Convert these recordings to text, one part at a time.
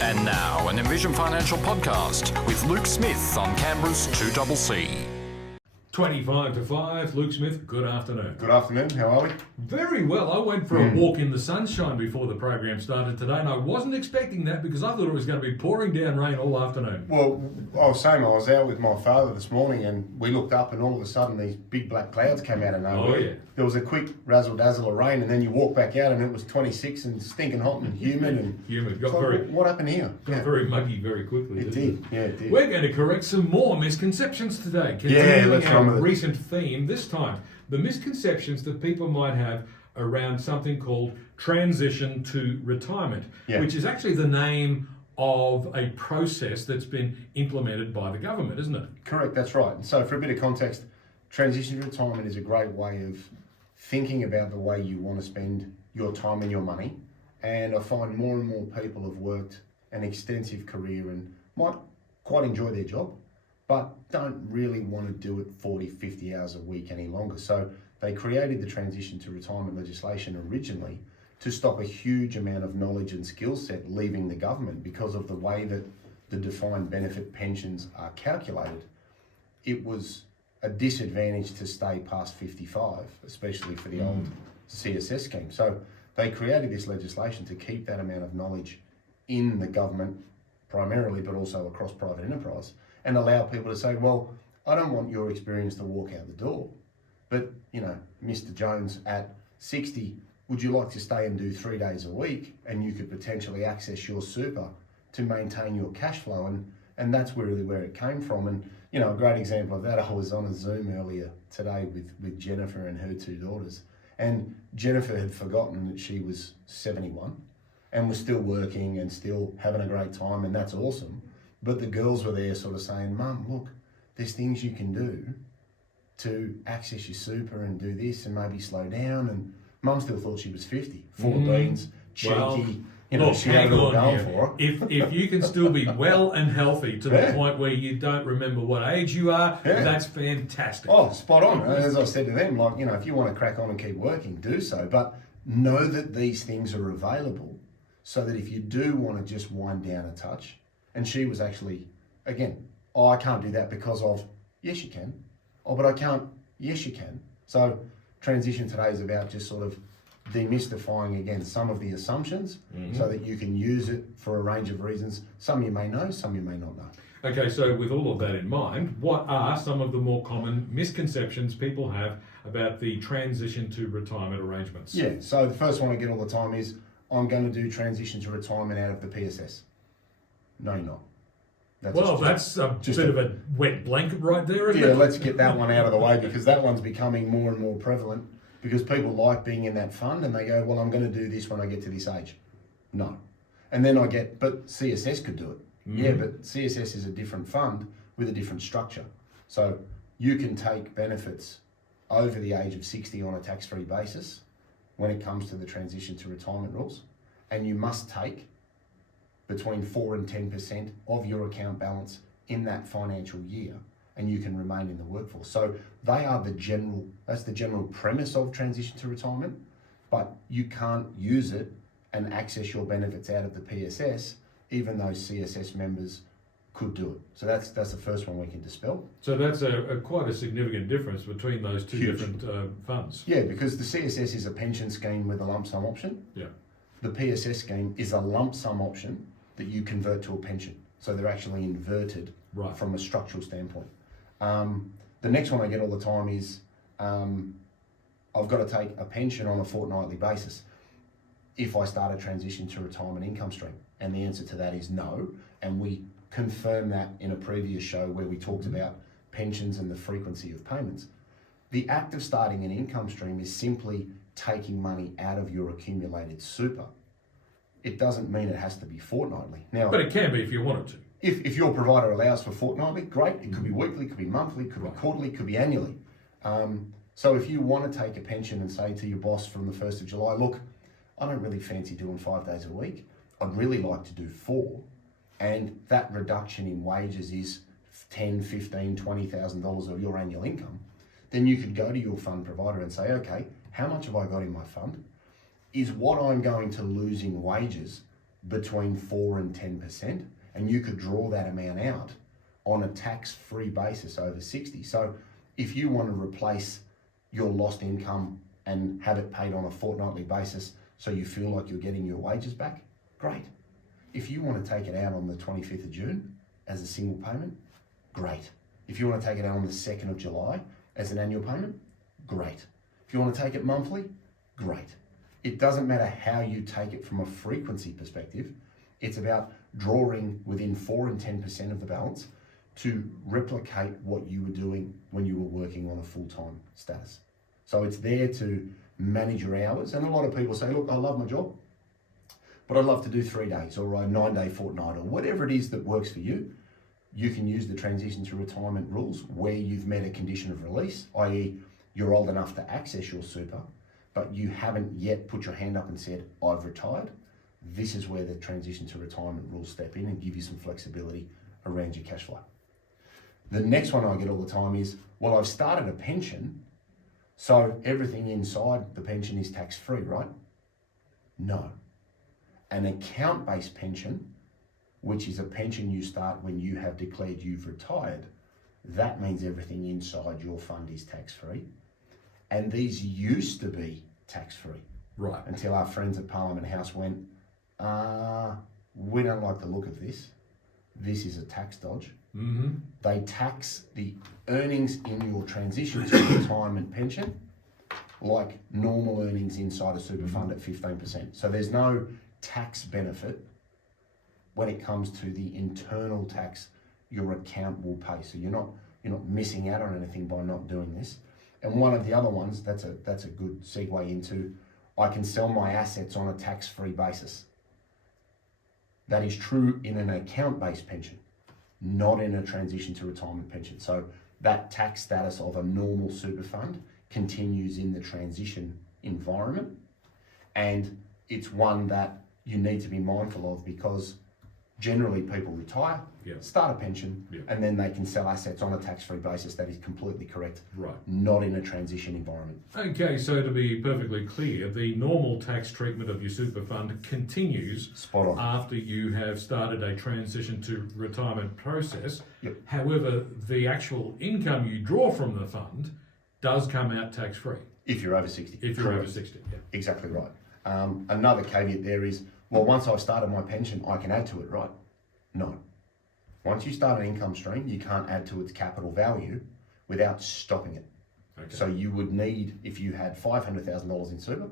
And now, an Envision Financial podcast with Luke Smith on Canberra's 2CC. 25 to 5, Luke Smith, good afternoon. Good afternoon, how are we? Very well. I went for a walk in the sunshine before the program started today, and I wasn't expecting that because I thought it was going to be pouring down rain all afternoon. Well, I was saying I was out with my father this morning and we looked up and all of a sudden these big black clouds came out of nowhere. Oh, yeah. There was a quick razzle-dazzle of rain and then you walk back out and it was 26 and stinking hot and humid. And Humid. so what happened here? Got very muggy very quickly. It did, yeah, it did. We're going to correct some more misconceptions today. Yeah, let's Continuing run our with it. recent theme this time. The misconceptions that people might have around something called transition to retirement, Yeah. which is actually the name of a process that's been implemented by the government, isn't it? Correct, that's right. And so for a bit of context, transition to retirement is a great way of thinking about the way you want to spend your time and your money. And I find more and more people have worked an extensive career and might quite enjoy their job, but don't really want to do it 40, 50 hours a week any longer. So they created the transition to retirement legislation originally to stop a huge amount of knowledge and skill set leaving the government because of the way that the defined benefit pensions are calculated. It was a disadvantage to stay past 55, especially for the old CSS scheme. So they created this legislation to keep that amount of knowledge in the government primarily, but also across private enterprise, and allow people to say, well, I don't want your experience to walk out the door, but, you know, Mr. Jones at 60, would you like to stay and do 3 days a week? And you could potentially access your super to maintain your cash flow. And that's really where it came from. And, you know, a great example of that, I was on a Zoom earlier today with Jennifer and her two daughters. And Jennifer had forgotten that she was 71 and was still working and still having a great time, and that's awesome. But the girls were there sort of saying, Mum, look, there's things you can do to access your super and do this and maybe slow down. And Mum still thought she was 50, full of beans, cheeky. Well, you know, look, she had it all going for her. If you can still be well and healthy to the Yeah. point where you don't remember what age you are, Yeah. that's fantastic. Oh, spot on. As I said to them, like, you know, if you want to crack on and keep working, do so. But know that these things are available so that if you do want to just wind down a touch, and she was actually, again, oh, I can't do that because of, yes, you can. Oh, but I can't, yes, you can. So transition today is about just sort of demystifying, again, some of the assumptions so that you can use it for a range of reasons. Some you may know, some you may not know. Okay, so with all of that in mind, what are some of the more common misconceptions people have about the transition to retirement arrangements? Yeah, so the first one I get all the time is, I'm going to do transition to retirement out of the PSS. No, you're not. That's a bit of a wet blanket right there, isn't Yeah, it? let's get that one out of the way because that one's becoming more and more prevalent because people like being in that fund and they go, well, I'm going to do this when I get to this age. No. And then I get, but CSS could do it. Yeah, but CSS is a different fund with a different structure. So you can take benefits over the age of 60 on a tax-free basis when it comes to the transition to retirement rules. And you must take between 4 and 10% of your account balance in that financial year, and you can remain in the workforce. So that's the general premise of transition to retirement, but you can't use it and access your benefits out of the PSS, even though CSS members could do it. So that's the first one we can dispel. So that's a quite a significant difference between those two Huge. different funds. Yeah, because the CSS is a pension scheme with a lump sum option. Yeah. The PSS scheme is a lump sum option that you convert to a pension. So they're actually inverted from a structural standpoint. The next one I get all the time is, I've got to take a pension on a fortnightly basis if I start a transition to retirement income stream. And the answer to that is no. And we confirmed that in a previous show where we talked about pensions and the frequency of payments. The act of starting an income stream is simply taking money out of your accumulated super. It doesn't mean it has to be fortnightly. Now, But it can be if you wanted to. if your provider allows for fortnightly, great. It could be weekly, it could be monthly, it could be quarterly, it could be annually. So if you want to take a pension and say to your boss from the 1st of July, look, I don't really fancy doing 5 days a week. I'd really like to do 4. And that reduction in wages is $10,000, $15,000, $20,000 of your annual income. Then you could go to your fund provider and say, okay, how much have I got in my fund? Is what I'm going to lose in wages between 4 and 10%, and you could draw that amount out on a tax-free basis over 60. So if you want to replace your lost income and have it paid on a fortnightly basis so you feel like you're getting your wages back, great. If you want to take it out on the 25th of June as a single payment, great. If you want to take it out on the 2nd of July as an annual payment, great. If you want to take it monthly, great. It doesn't matter how you take it from a frequency perspective. It's about drawing within 4 and 10% of the balance to replicate what you were doing when you were working on a full-time status. So it's there to manage your hours. And a lot of people say, look, I love my job, but I'd love to do 3 days or a 9-day fortnight or whatever it is that works for you. You can use the transition to retirement rules where you've met a condition of release, i.e. you're old enough to access your super, but you haven't yet put your hand up and said, I've retired. This is where the transition to retirement rules step in and give you some flexibility around your cash flow. The next one I get all the time is, well, I've started a pension, so everything inside the pension is tax-free, right? No. An account-based pension, which is a pension you start when you have declared you've retired, that means everything inside your fund is tax-free. And these used to be tax-free. Right. Until our friends at Parliament House went, we don't like the look of this. This is a tax dodge. Mm-hmm. They tax the earnings in your transition to retirement pension like normal earnings inside a super fund at 15%. So there's no tax benefit when it comes to the internal tax your account will pay. So you're not missing out on anything by not doing this. And one of the other ones, that's a good segue into, I can sell my assets on a tax-free basis. That is true in an account-based pension, not in a transition to retirement pension. So that tax status of a normal super fund continues in the transition environment. And it's one that you need to be mindful of because generally people retire, start a pension, and then they can sell assets on a tax-free basis. That is completely correct. Right. Not in a transition environment. Okay, so to be perfectly clear, the normal tax treatment of your super fund continues Spot on. after you have started a transition to retirement process. Yep. However, the actual income you draw from the fund does come out tax-free. If you're over 60. If you're Correct. over 60, yeah. Exactly right. Another caveat there is, well, once I've started my pension, I can add to it, right? No. Once you start an income stream, you can't add to its capital value without stopping it. Okay. So you would need, if you had $500,000 in super,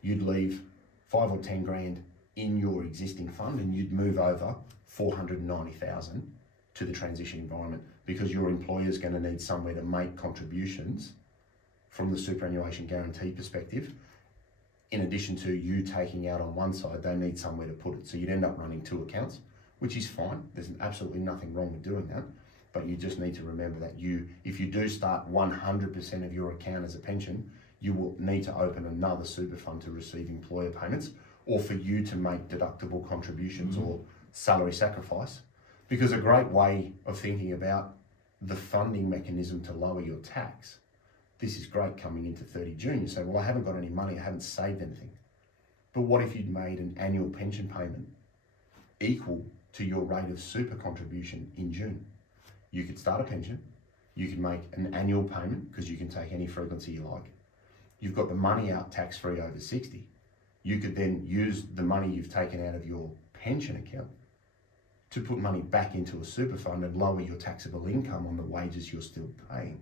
you'd leave 5 or 10 grand in your existing fund and you'd move over 490,000 to the transition environment because your employer's going to need somewhere to make contributions from the superannuation guarantee perspective. In addition to you taking out on one side, they need somewhere to put it. So you'd end up running 2 accounts, which is fine. There's absolutely nothing wrong with doing that. But you just need to remember that if you do start 100% of your account as a pension, you will need to open another super fund to receive employer payments or for you to make deductible contributions or salary sacrifice. Because a great way of thinking about the funding mechanism to lower your tax, this is great coming into 30 June. You say, well, I haven't got any money, I haven't saved anything. But what if you'd made an annual pension payment equal to your rate of super contribution in June? You could start a pension, you could make an annual payment because you can take any frequency you like. You've got the money out tax-free over 60. You could then use the money you've taken out of your pension account to put money back into a super fund and lower your taxable income on the wages you're still paying.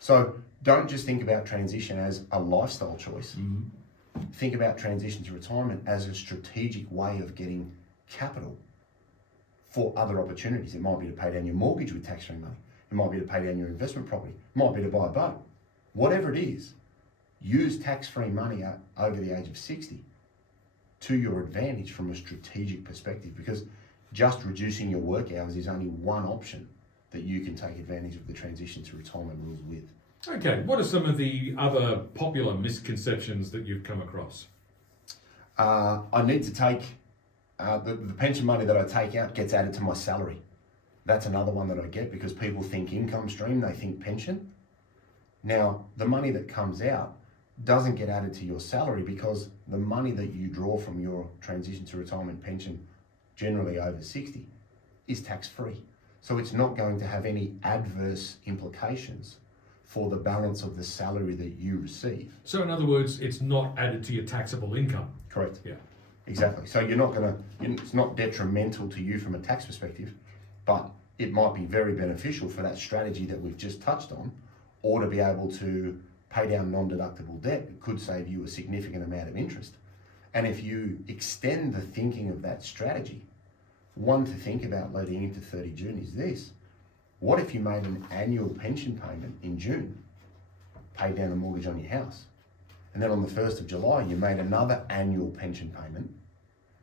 So don't just think about transition as a lifestyle choice. Think about transition to retirement as a strategic way of getting capital for other opportunities. It might be to pay down your mortgage with tax-free money. It might be to pay down your investment property. It might be to buy a boat. Whatever it is, use tax-free money over the age of 60 to your advantage from a strategic perspective, because just reducing your work hours is only one option that you can take advantage of the transition to retirement rules with. Okay, what are some of the other popular misconceptions that you've come across? I need to take, the pension money that I take out gets added to my salary. That's another one that I get because people think income stream, they think pension. Now, the money that comes out doesn't get added to your salary because the money that you draw from your transition to retirement pension, generally over 60, is tax-free. So it's not going to have any adverse implications for the balance of the salary that you receive. So in other words, it's not added to your taxable income. Correct. Yeah. Exactly. So it's not detrimental to you from a tax perspective, but it might be very beneficial for that strategy that we've just touched on, or to be able to pay down non-deductible debt. It could save you a significant amount of interest. And if you extend the thinking of that strategy, one to think about leading into 30 June is this. What if you made an annual pension payment in June, paid down the mortgage on your house, and then on the 1st of July, you made another annual pension payment?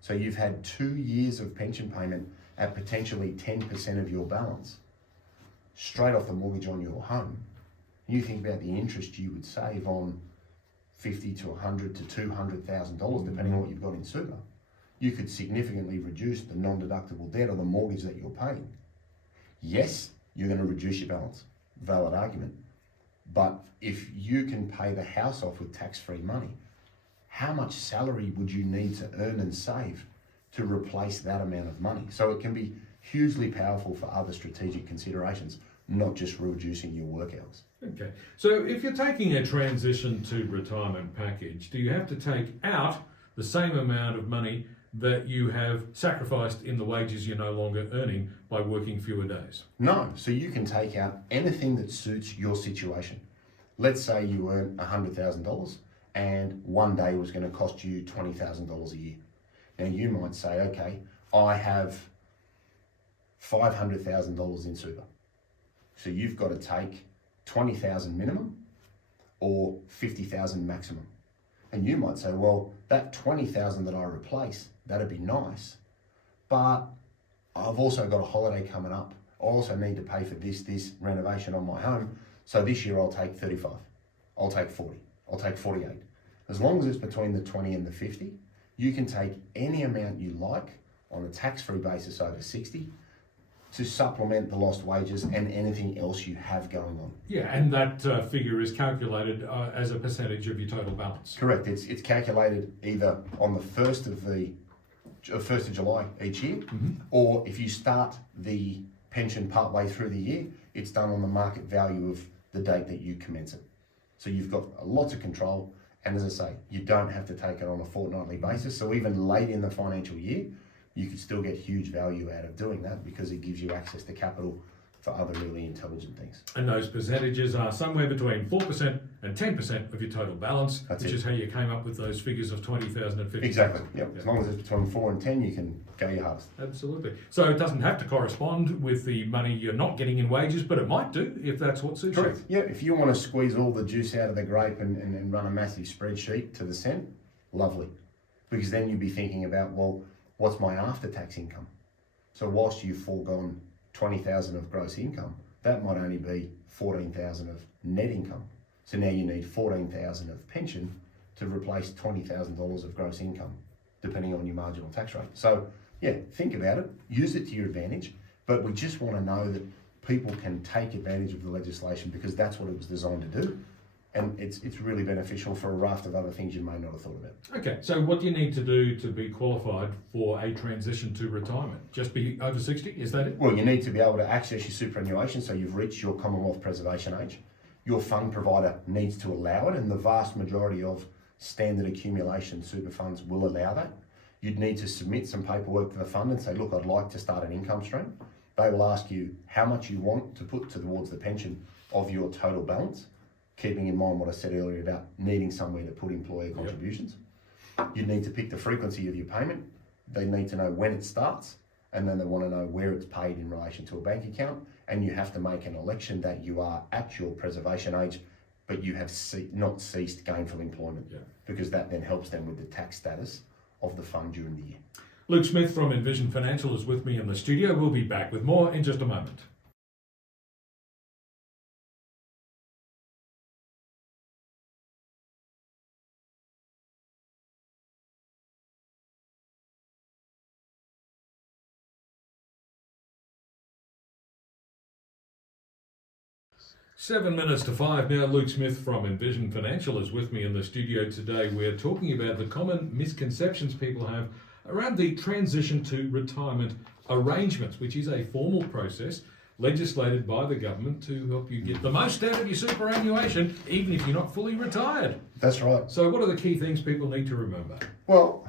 So you've had 2 years of pension payment at potentially 10% of your balance, straight off the mortgage on your home. You think about the interest you would save on $50 to $100 to $200,000, depending on what you've got in super. You could significantly reduce the non-deductible debt or the mortgage that you're paying. Yes, you're going to reduce your balance, valid argument. But if you can pay the house off with tax-free money, how much salary would you need to earn and save to replace that amount of money? So it can be hugely powerful for other strategic considerations, not just reducing your work hours. Okay. So if you're taking a transition to retirement package, do you have to take out the same amount of money that you have sacrificed in the wages you're no longer earning by working fewer days? No. So you can take out anything that suits your situation. Let's say you earn $100,000 and one day was going to cost you $20,000 a year. Now you might say, okay, I have $500,000 in super. So you've got to take $20,000 minimum or $50,000 maximum. And you might say, well, that $20,000 that I replace, that'd be nice, but I've also got a holiday coming up. I also need to pay for this renovation on my home. So this year I'll take 35, I'll take 40, I'll take 48. As long as it's between the 20 and the 50, you can take any amount you like on a tax-free basis over 60 to supplement the lost wages and anything else you have going on. Yeah, and that figure is calculated as a percentage of your total balance. Correct. It's calculated either on the 1st of July each year, or if you start the pension partway through the year, it's done on the market value of the date that you commence it. So you've got lots of control, and as I say, you don't have to take it on a fortnightly basis. So even late in the financial year, you could still get huge value out of doing that because it gives you access to capital for other really intelligent things. And those percentages are somewhere between 4% and 10% of your total balance, which is how you came up with those figures of 20,000 and 50,000. Exactly. Yep. As long as it's between 4 and 10, you can go your hardest. Absolutely. So it doesn't have to correspond with the money you're not getting in wages, but it might do if that's what suits Correct. you. Yeah. If you want to squeeze all the juice out of the grape and run a massive spreadsheet to the cent, lovely. Because then you'd be thinking about, well, what's my after-tax income? So whilst you've foregone 20,000 of gross income, that might only be 14,000 of net income. So now you need 14,000 of pension to replace $20,000 of gross income, depending on your marginal tax rate. So yeah, think about it, use it to your advantage, but we just want to know that people can take advantage of the legislation because that's what it was designed to do. And it's really beneficial for a raft of other things you may not have thought about. Okay, so what do you need to do to be qualified for a transition to retirement? Just be over 60, is that it? Well, you need to be able to access your superannuation, so you've reached your Commonwealth preservation age. Your fund provider needs to allow it, and the vast majority of standard accumulation super funds will allow that. You'd need to submit some paperwork to the fund and say, look, I'd like to start an income stream. They will ask you how much you want to put towards the pension of your total balance, keeping in mind what I said earlier about needing somewhere to put employer contributions. You need to pick the frequency of your payment. They need to know when it starts, and then they want to know where it's paid in relation to a bank account. And you have to make an election that you are at your preservation age, but you have not ceased gainful employment, because that then helps them with the tax status of the fund during the year. Luke Smith from Envision Financial is with me in the studio. We'll be back with more in just a moment. 7 minutes to 5 now. Luke Smith from Envision Financial is with me in the studio today. We're talking about the common misconceptions people have around the transition to retirement arrangements, which is a formal process legislated by the government to help you get the most out of your superannuation, even if you're not fully retired. That's right. So what are the key things people need to remember? Well,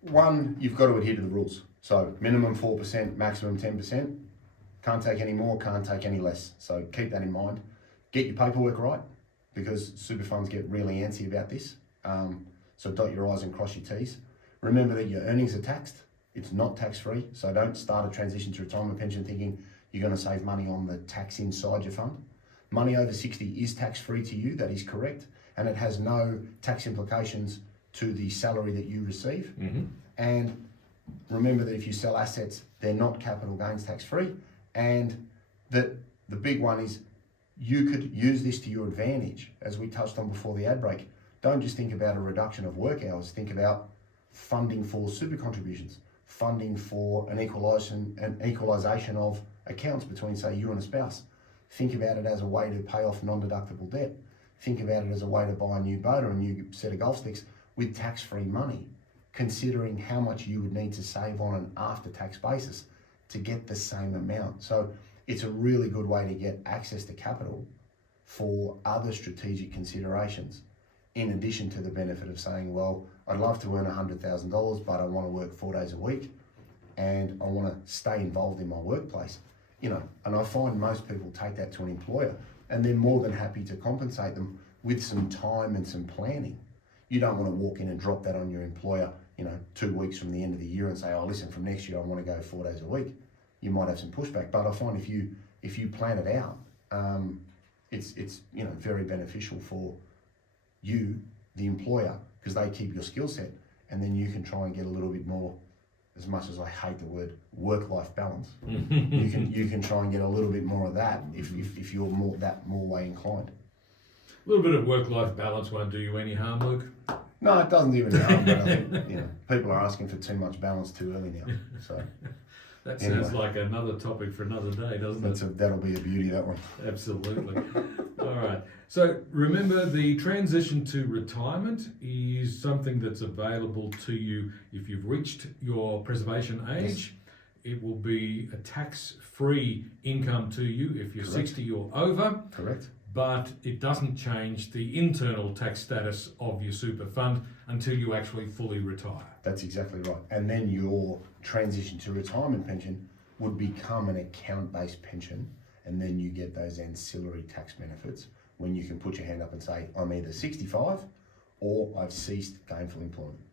one, you've got to adhere to the rules. So minimum 4%, maximum 10%. Can't take any more, can't take any less. So keep that in mind. Get your paperwork right, because super funds get really antsy about this. So dot your I's and cross your T's. Remember that your earnings are taxed. It's not tax-free. So don't start a transition to retirement pension thinking you're going to save money on the tax inside your fund. Money over 60 is tax-free to you, that is correct. And it has no tax implications to the salary that you receive. Mm-hmm. And remember that if you sell assets, they're not capital gains tax-free. And that the big one is you could use this to your advantage, as we touched on before the ad break. Don't just think about a reduction of work hours, think about funding for super contributions, funding for an equalisation of accounts between, say, you and a spouse. Think about it as a way to pay off non-deductible debt. Think about it as a way to buy a new boat or a new set of golf sticks with tax-free money, considering how much you would need to save on an after-tax basis to get the same amount. So it's a really good way to get access to capital for other strategic considerations, in addition to the benefit of saying, well, I'd love to earn $100,000, but I want to work 4 days a week and I want to stay involved in my workplace. And I find most people take that to an employer and they're more than happy to compensate them with some time and some planning. You don't want to walk in and drop that on your employer 2 weeks from the end of the year and say, oh, listen, from next year I want to go 4 days a week. You might have some pushback, but I find if you plan it out, it's very beneficial for you, the employer, because they keep your skill set, and then you can try and get a little bit more. As much as I hate the word work-life balance, you can try and get a little bit more of that if you're more way inclined. A little bit of work-life balance won't do you any harm, Luke. No, it doesn't do any harm, but I think people are asking for too much balance too early now. So that sounds like another topic for another day, doesn't it? That'll be a beauty, that one. Absolutely. All right. So remember, the transition to retirement is something that's available to you if you've reached your preservation age. Yes. It will be a tax-free income to you if you're Correct. 60 or over. Correct. But it doesn't change the internal tax status of your super fund until you actually fully retire. That's exactly right. And then your transition to retirement pension would become an account-based pension, and then you get those ancillary tax benefits when you can put your hand up and say, I'm either 65 or I've ceased gainful employment.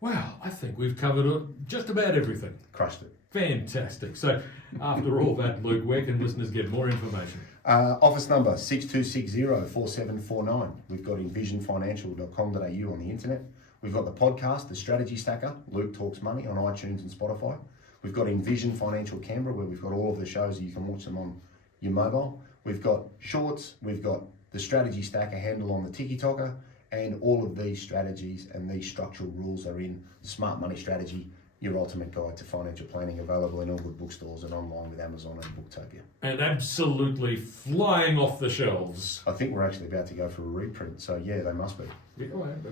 Wow, I think we've covered just about everything. Crushed it. Fantastic. So after all that, Luke, where can listeners get more information? Office number 6260-4749. We've got envisionfinancial.com.au on the internet. We've got the podcast, The Strategy Stacker, Luke Talks Money, on iTunes and Spotify. We've got Envision Financial Canberra, where we've got all of the shows, you can watch them on your mobile. We've got shorts, we've got the Strategy Stacker handle on the Tiki-Toker, and all of these strategies and these structural rules are in Smart Money Strategy, your ultimate guide to financial planning, available in all good bookstores and online with Amazon and Booktopia. And absolutely flying off the shelves. I think we're actually about to go for a reprint, so yeah, they must be. Yeah,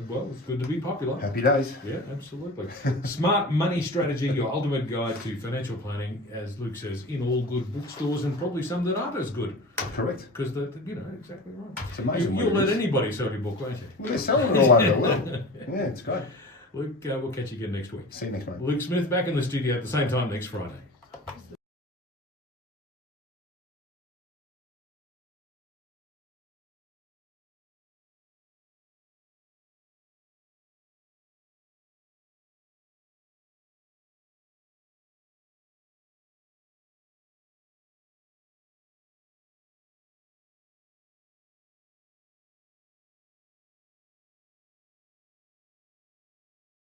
well, it's good to be popular. Happy days. Yeah, absolutely. Smart Money Strategy, your ultimate guide to financial planning, as Luke says, in all good bookstores and probably some that aren't as good. Correct. Because exactly right. It's amazing. You'll let anybody sell your book, won't you? Well, they're selling it all over the world. Yeah, it's great. Luke, we'll catch you again next week. See you next month. Luke Smith back in the studio at the same time next Friday.